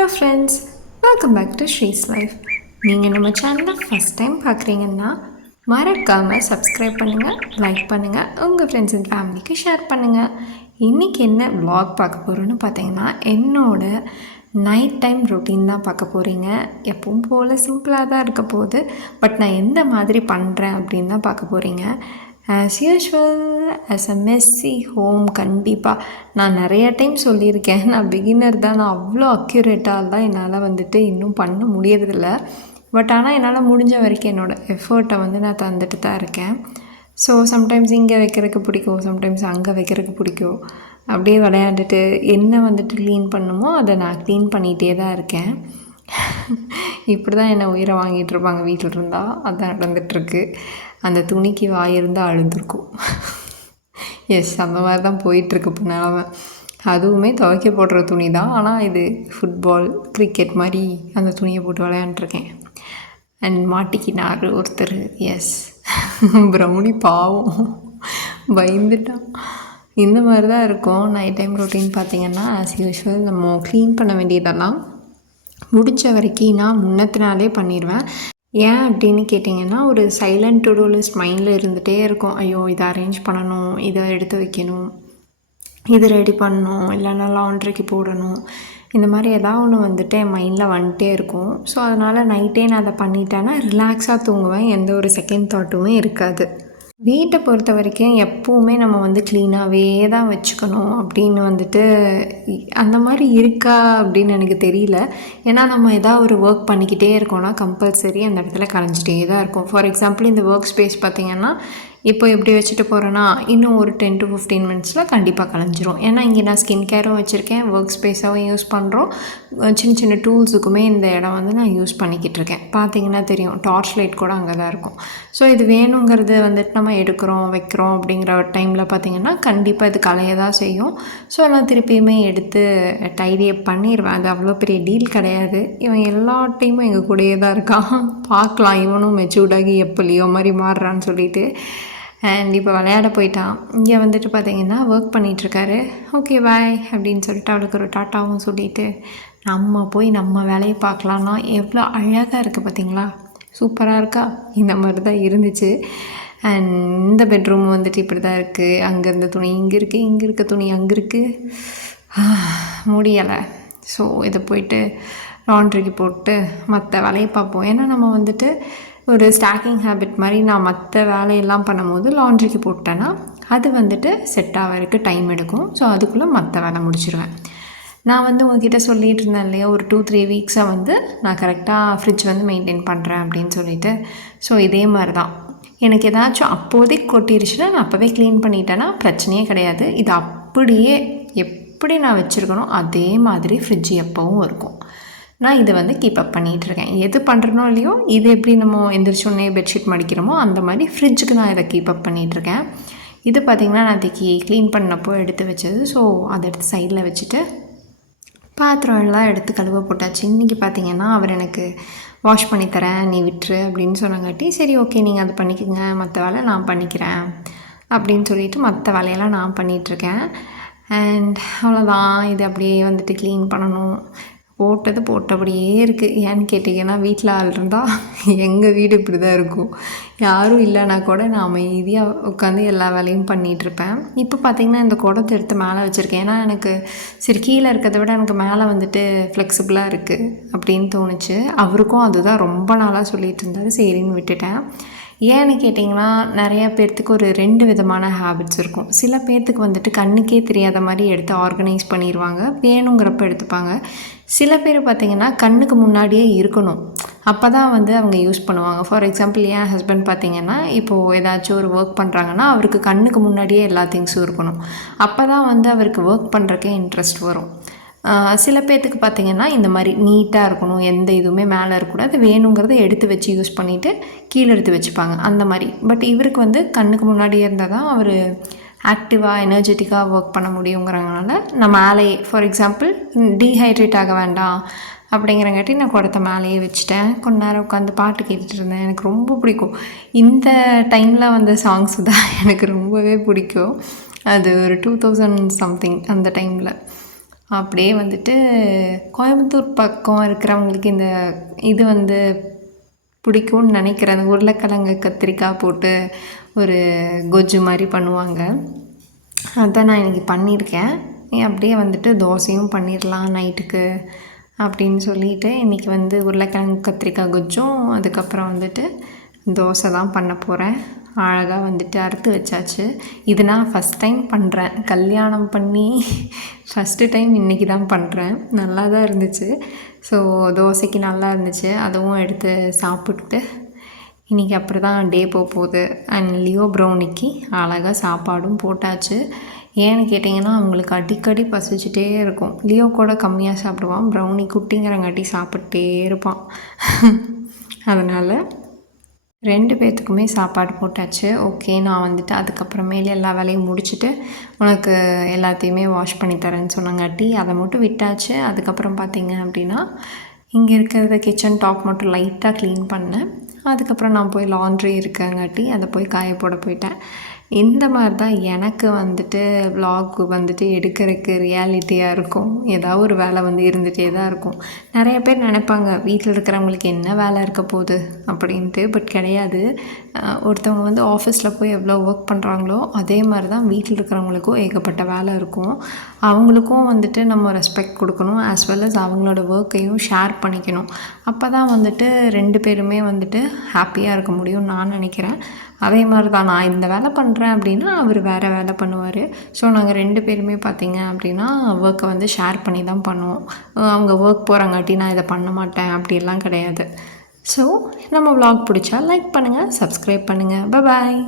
Hello friends, welcome back to Sri's life. நீங்கள் நம்ம சேனலை ஃபஸ்ட் டைம் பார்க்குறீங்கன்னா மறக்காமல் சப்ஸ்கிரைப் பண்ணுங்கள், லைக் பண்ணுங்கள், உங்கள் ஃப்ரெண்ட்ஸ் அண்ட் ஃபேமிலிக்கு ஷேர் பண்ணுங்கள். இன்றைக்கி என்ன vlog பார்க்க போகிறோன்னு பார்த்தீங்கன்னா, என்னோடய நைட் டைம் ரொட்டீன் தான் பார்க்க போகிறீங்க. எப்பவும் போல் சிம்பிளாக தான் இருக்க போகுது, பட் நான் எந்த மாதிரி பண்ணுறேன் அப்படின்னு தான் பார்க்க போகிறீங்க. As usual as a Messi home. கண்டிப்பாக நான் நிறைய டைம் சொல்லியிருக்கேன், நான் பிகினர் தான், நான் அவ்வளோ அக்யூரேட்டாலாம் என்னால் இன்னும் பண்ண முடியறதில்ல. பட் ஆனால் என்னால் முடிஞ்ச வரைக்கும் என்னோடய எஃபர்ட்டை நான் தந்துட்டு தான் இருக்கேன். ஸோ சம்டைம்ஸ் இங்கே வைக்கிறதுக்கு பிடிக்கும், சம்டைம்ஸ் அங்கே வைக்கிறதுக்கு பிடிக்கும். அப்படியே விளையாண்டுட்டு என்ன க்ளீன் பண்ணுமோ அதை நான் க்ளீன் பண்ணிகிட்டே தான் இருக்கேன். இப்படி தான் என்னை உயிரை வாங்கிட்டுருப்பாங்க வீட்டில் இருந்தால். அதுதான் நடந்துகிட்ருக்கு. அந்த துணிக்கு வாய் இருந்தால் அழுதுருக்கும். எஸ், அந்த மாதிரி தான் போயிட்டுருக்கு இப்போ நிலமை. அதுவுமே துவைக்க போடுற துணி தான், ஆனால் இது ஃபுட்பால் கிரிக்கெட் மாதிரி அந்த துணியை போட்டு விளையாண்டுருக்கேன். அண்ட் மாட்டிக்கினார் ஒருத்தர். எஸ், ப்ரௌனி பாவம் பயந்துட்டான். இந்த மாதிரி தான் இருக்கும் நைட் டைம் ரொட்டீன். பார்த்திங்கன்னா ஆஸ் யூஷுவல் நம்ம க்ளீன் பண்ண வேண்டியதெல்லாம் முடிஞ்ச வரைக்கும் நான் முன்னத்தினாலே பண்ணிடுவேன். ஏன் அப்படின்னு கேட்டிங்கன்னா, ஒரு சைலண்ட் டு டூ லிஸ்ட் மைண்டில் இருந்துகிட்டே இருக்கும். ஐயோ, இதை அரேஞ்ச் பண்ணணும், இதை எடுத்து வைக்கணும், இது ரெடி பண்ணணும், இல்லைன்னா லாண்ட்ரிக்கு போடணும், இந்த மாதிரி ஏதாவது ஒன்று என் மைண்டில் வந்துட்டே இருக்கும். ஸோ அதனால் நைட்டே நான் அதை பண்ணிட்டேன்னா ரிலாக்ஸாக தூங்குவேன். எந்த ஒரு செகண்ட் தாட்டுமே இருக்காது. வீட்டை பொறுத்த வரைக்கும் எப்போவுமே நம்ம க்ளீனாகவே தான் வச்சுக்கணும் அப்படின்னு அந்த மாதிரி இருக்கா அப்படின்னு எனக்கு தெரியல. ஏன்னா நம்ம எதாவது ஒரு ஒர்க் பண்ணிக்கிட்டே இருக்கோம்னா கம்பல்சரி அந்த இடத்துல கலைஞ்சிட்டே தான் இருக்கும். ஃபார் எக்ஸாம்பிள் இந்த ஒர்க் ஸ்பேஸ் பார்த்திங்கன்னா, இப்போ எப்படி வச்சுட்டு போகிறேன்னா இன்னும் ஒரு 10 to 15 மினிட்ஸில் கண்டிப்பாக கலைஞ்சிரும். ஏன்னா இங்கே நான் ஸ்கின் கேரும் வச்சுருக்கேன், ஒர்க் ஸ்பேஸாகவும் யூஸ் பண்ணுறோம், சின்ன சின்ன டூல்ஸுக்குமே இந்த இடம் நான் யூஸ் பண்ணிக்கிட்டு இருக்கேன். பார்த்திங்கன்னா தெரியும், டார்ச் லைட் கூட அங்கே தான் இருக்கும். ஸோ இது வேணுங்கிறது நம்ம எடுக்கிறோம் வைக்கிறோம் அப்படிங்கிற ஒரு டைமில் பார்த்திங்கன்னா கண்டிப்பாக இது கலைய தான் செய்யும். ஸோ நான் திருப்பியுமே எடுத்து டைடியப் பண்ணிடுவேன். அது அவ்வளோ பெரிய டீல் கிடையாது. இவன் எல்லா டைமும் எங்கள் கூடயே தான் இருக்கான். பார்க்கலாம் இவனும் மெச்சூர்டாகி எப்போ லியோ மாதிரி மாறுறான்னு சொல்லிட்டு. அண்ட் இப்போ விளையாட போயிட்டான். இங்கே பார்த்திங்கன்னா ஒர்க் பண்ணிகிட்ருக்காரு. ஓகே பாய் அப்படின்னு சொல்லிட்டு அவளுக்கு ஒரு டாட்டாவும் சொல்லிவிட்டு நம்ம போய் நம்ம வேலையை பார்க்கலான்னா எவ்வளோ அழகாக இருக்குது பார்த்திங்களா, சூப்பராக இருக்கா. இந்த மாதிரி தான் இருந்துச்சு. அண்ட் இந்த பெட்ரூம் இப்படி தான் இருக்குது. அங்கே இருந்த துணி இங்கே இருக்குது, இங்கே இருக்க துணி அங்கே இருக்குது. முடியலை. ஸோ இதை போயிட்டு லாண்ட்ரிக்கு போட்டு மற்ற வேலையை பார்ப்போம். ஏன்னா நம்ம ஒரு ஸ்டாக்கிங் ஹேபிட் மாதிரி நான் மற்ற வேலையெல்லாம் பண்ணும்போது லாண்ட்ரிக்கு போட்டேன்னா அது செட் ஆகிறதுக்கு டைம் எடுக்கும். ஸோ அதுக்குள்ளே மற்ற வேலை முடிச்சிடுவேன். நான் உங்ககிட்ட சொல்லிகிட்டு இருந்தேன் இல்லையா, ஒரு 2-3 வீக்ஸாக நான் கரெக்டாக ஃப்ரிட்ஜ் மெயின்டைன் பண்ணுறேன் அப்படின்னு சொல்லிட்டு. ஸோ இதே மாதிரி தான் எனக்கு ஏதாச்சும் அப்போதைக்கு கொட்டிருச்சுன்னா நான் அப்போவே க்ளீன் பண்ணிட்டேன்னா பிரச்சனையே கிடையாது. இது அப்படியே எப்படி நான் வச்சுருக்கணும் அதே மாதிரி ஃப்ரிட்ஜ் எப்போவும் இருக்கும். நான் இதை கீப் அப் பண்ணிகிட்ருக்கேன். எது பண்ணுறனோ இல்லையோ, இது எப்படி நம்ம எந்திரிச்சோடனே பெட்ஷீட் மடிக்கிறோமோ அந்த மாதிரி ஃப்ரிட்ஜுக்கு நான் இதை கீப் அப் பண்ணிகிட்ருக்கேன். இது பார்த்திங்கன்னா நான் அதுக்கு க்ளீன் பண்ணப்போ எடுத்து வச்சது. ஸோ அதை எடுத்து சைடில் வச்சுட்டு பாத்திரம் எல்லாம் எடுத்து கழுவ போட்டாச்சு. இன்றைக்கி பார்த்திங்கன்னா அவர் எனக்கு வாஷ் பண்ணி தரேன், நீ விட்டுரு அப்படின்னு சொன்னங்காட்டி சரி ஓகே நீங்கள் அதை பண்ணிக்கோங்க, மற்ற வேலை நான் பண்ணிக்கிறேன் அப்படின்னு சொல்லிவிட்டு மற்ற வேலையெல்லாம் நான் பண்ணிகிட்ருக்கேன். அண்ட் அவ்வளோதான். இது அப்படியே க்ளீன் பண்ணணும். போட்டது போட்டபடியே இருக்குது. ஏன்னு கேட்டிங்கன்னா, வீட்டில் ஆள் இருந்தால் எங்கள் வீடு இப்படி தான் இருக்கும். யாரும் இல்லைனா கூட நான் அமைதியாக உட்காந்து எல்லா வேலையும் பண்ணிகிட்ருப்பேன். இப்போ பார்த்திங்கன்னா இந்த குடத்தை எடுத்து மேலே வச்சுருக்கேன். ஏன்னா எனக்கு சரி கீழே இருக்கிறத விட எனக்கு மேலே ஃப்ளெக்சிபிளாக இருக்குது அப்படின்னு தோணுச்சு. அவருக்கும் அதுதான் ரொம்ப நாளாக சொல்லிகிட்டு இருந்தார். சரின்னு விட்டுட்டேன். ஏன்னு கேட்டிங்கன்னா, நிறையா பேர்த்துக்கு ஒரு 2 விதமான ஹேபிட்ஸ் இருக்கும். சில பேர்த்துக்கு கண்ணுக்கே தெரியாத மாதிரி எடுத்து ஆர்கனைஸ் பண்ணிடுவாங்க, வேணுங்கிறப்ப எடுத்துப்பாங்க. சில பேர் பார்த்திங்கன்னா கண்ணுக்கு முன்னாடியே இருக்கணும், அப்போ தான் அவங்க யூஸ் பண்ணுவாங்க. ஃபார் எக்ஸாம்பிள் என் ஹஸ்பண்ட் பார்த்திங்கன்னா, இப்போது ஏதாச்சும் ஒரு ஒர்க் பண்ணுறாங்கன்னா அவருக்கு கண்ணுக்கு முன்னாடியே எல்லா திங்ஸும் இருக்கணும். அப்போ தான் அவருக்கு ஒர்க் பண்ணுறக்கே இன்ட்ரெஸ்ட் வரும். சில பேர்த்துக்கு பார்த்திங்கன்னா இந்த மாதிரி நீட்டாக இருக்கணும், எந்த இதுவுமே மேலே இருக்கக்கூடாது, வேணுங்கிறத எடுத்து வச்சு யூஸ் பண்ணிவிட்டு கீழே எடுத்து வச்சுப்பாங்க அந்த மாதிரி. பட் இவருக்கு கண்ணுக்கு முன்னாடியே இருந்தால் தான் அவர் ஆக்டிவாக எனர்ஜெட்டிக்காக ஒர்க் பண்ண முடியுங்கிறதுனால நான் மேலேயே, ஃபார் எக்ஸாம்பிள் டீஹைட்ரேட் ஆக வேண்டாம் அப்படிங்கிறங்காட்டி நான் குடத்த மேலேயே வச்சுட்டேன். கொஞ்ச நேரம் உட்காந்து பாட்டு கேட்டுட்டு இருந்தேன். எனக்கு ரொம்ப பிடிக்கும் இந்த டைமில் சாங்ஸ் தான் எனக்கு ரொம்பவே பிடிக்கும். அது ஒரு 2000 சம்திங் அந்த டைமில். அப்படியே வந்துட்டு கோயம்புத்தூர் பக்கம் இருக்கிறவங்களுக்கு இது வந்து பிடிக்கும்னு நினைக்கிறேன். அந்த உருளைக்கிழங்கு கத்திரிக்காய் போட்டு ஒரு கொஜ்ஜு மாதிரி பண்ணுவாங்க. அதான் நான் இன்றைக்கி பண்ணியிருக்கேன். அப்படியே வந்துட்டு தோசையும் பண்ணிடலாம் நைட்டுக்கு அப்படின்னு சொல்லிட்டு இன்றைக்கி வந்து உருளைக்கிழங்கு கத்திரிக்காய் கொஜ்ஜும் அதுக்கப்புறம் வந்துட்டு தோசை தான் பண்ண போகிறேன். அழகாக வந்துட்டு அறுத்து வச்சாச்சு. இது நான் ஃபஸ்ட் டைம் பண்ணுறேன். கல்யாணம் பண்ணி ஃபஸ்ட்டு டைம் இன்றைக்கி தான் பண்ணுறேன். நல்லா தான் இருந்துச்சு. ஸோ தோசைக்கு நல்லா இருந்துச்சு. அதுவும் எடுத்து சாப்பிட்டு இன்றைக்கி அப்படி தான் டே போகுது. அண்ட் லியோ ப்ரௌனிக்கு அழகாக சாப்பாடும் போட்டாச்சு. ஏன்னு கேட்டிங்கன்னா அவங்களுக்கு அடிக்கடி பசிச்சுட்டே இருக்கும். லியோ கூட கம்மியாக சாப்பிடுவான். ப்ரௌனி குட்டிங்கிறங்காட்டி சாப்பிட்டே இருப்பான். அதனால் 2 பேர்த்துக்குமே சாப்பாடு போட்டாச்சு. ஓகே, நான் வந்துட்டு அதுக்கப்புறமேலே எல்லா வேலையும் முடிச்சுட்டு உனக்கு எல்லாத்தையுமே வாஷ் பண்ணி தரேன்னு சொன்னங்காட்டி அதை மட்டும் விட்டாச்சு. அதுக்கப்புறம் பார்த்திங்க அப்படின்னா இங்கே இருக்கிறத கிச்சன் டாப் மட்டும் லைட்டாக க்ளீன் பண்ணேன். அதுக்கப்புறம் நான் போய் லாண்ட்ரி இருக்கங்காட்டி அதை போய் காய போட போயிட்டேன். இந்த மாதிரி தான் எனக்கு வந்துட்டு விலாக் வந்துட்டு எடுக்கிறதுக்கு ரியாலிட்டியாக இருக்கும். ஏதாவது ஒரு வேலை வந்து இருந்துகிட்டே தான் இருக்கும். நிறைய பேர் நினைப்பாங்க வீட்டில் இருக்கிறவங்களுக்கு என்ன வேலை இருக்க போகுது அப்படின்ட்டு. பட் கிடையாது. ஒருத்தவங்க வந்து ஆஃபீஸில் போய் எவ்வளோ ஒர்க் பண்ணுறாங்களோ அதே மாதிரி தான் வீட்டில் இருக்கிறவங்களுக்கும் ஏகப்பட்ட வேலை இருக்கும். அவங்களுக்கும் வந்துட்டு நம்ம ரெஸ்பெக்ட் கொடுக்கணும். ஆஸ் வெல் அஸ் அவங்களோட ஒர்க்கையும் ஷேர் பண்ணிக்கணும். அப்போ தான் வந்துட்டு 2 பேருமே வந்துட்டு ஹாப்பியாக இருக்க முடியும்னு நான் நினைக்கிறேன். அதே மாதிரி தான் நான் இந்த வேலை பண்ணுறேன் அப்படின்னா அவர் வேறு வேலை பண்ணுவார். ஸோ நாங்கள் 2 பேருமே பார்த்திங்க அப்படின்னா ஒர்க்கை வந்து ஷேர் பண்ணி தான் பண்ணுவோம். அவங்க ஒர்க் போகிறாங்காட்டி நான் இதை பண்ண மாட்டேன் அப்படியெல்லாம் கிடையாது. ஸோ நம்ம விலாக் பிடிச்சா லைக் பண்ணுங்கள், சப்ஸ்கிரைப் பண்ணுங்கள். பாய்.